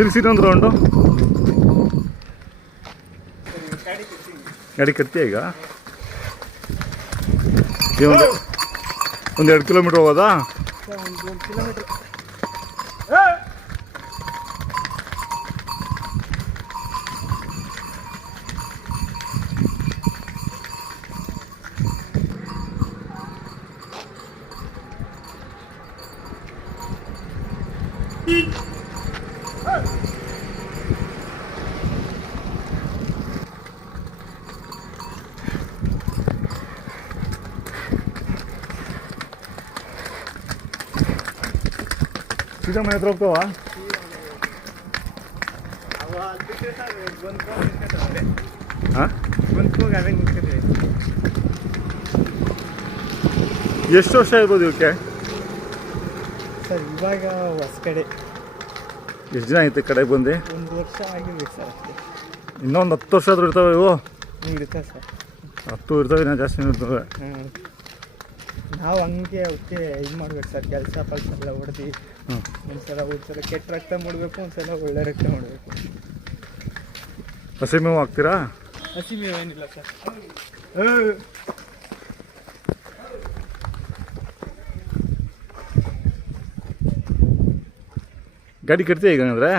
ತಿರ್ಗಿಸಿ ಇನ್ನೊಂದು ರೌಂಡು. ಗಾಡಿ ಕಟ್ತೀಯ ಈಗ? ಒಂದು 2 ಕಿಲೋಮೀಟ್ರ್ ಹೋಗೋದಾ? 1 ಕಿಲೋಮೀಟ್ರ್. ಸೀದಾ ಮನೆ ಹತ್ರ ಹೋಗ್ತಾವ? ಹಾಂ, ಎಷ್ಟು ವರ್ಷ ಇರ್ಬೋದು ಇವಕ್ಕೆ ಸರ್? ಇವಾಗ ಹೊಸ ಕಡೆ ಎಷ್ಟು ದಿನ ಆಯ್ತು ಕಡೆಗೆ ಬಂದು? 1 ವರ್ಷ ಆಗಿರ್ಬೇಕು ಸರ್ ಅಷ್ಟೇ. ಇನ್ನೊಂದು 10 ವರ್ಷ ಆದರೂ ಇರ್ತಾವೆ ಇವು? ಇರ್ತವೆ ಸರ್. 10 ಇರ್ತವೆ, ಇನ್ನೂ ಜಾಸ್ತಿ ಇರ್ತವೆ. ನಾವು ಹಂಗೆ ಅವಕ್ಕೆ ಇದು ಮಾಡ್ಬೇಕು ಸರ್, ಕೆಲಸ ಎಲ್ಲ ಹೊಡೆದು ಒಂದ್ಸಲ ಕೆಟ್ಟ ರಕ್ತ ಮಾಡಬೇಕು, ಒಂದ್ಸಲ ಒಳ್ಳೆ ರಕ್ತ ಮಾಡಬೇಕು. ಹಸಿ ಮೇವು ಹಾಕ್ತೀರಾ? ಹಸಿ ಮೇವು ಏನಿಲ್ಲ ಸರ್. ಗಾಡಿ ಕಟ್ತೀಯ ಈಗ ಹಂಗಂದ್ರೆ?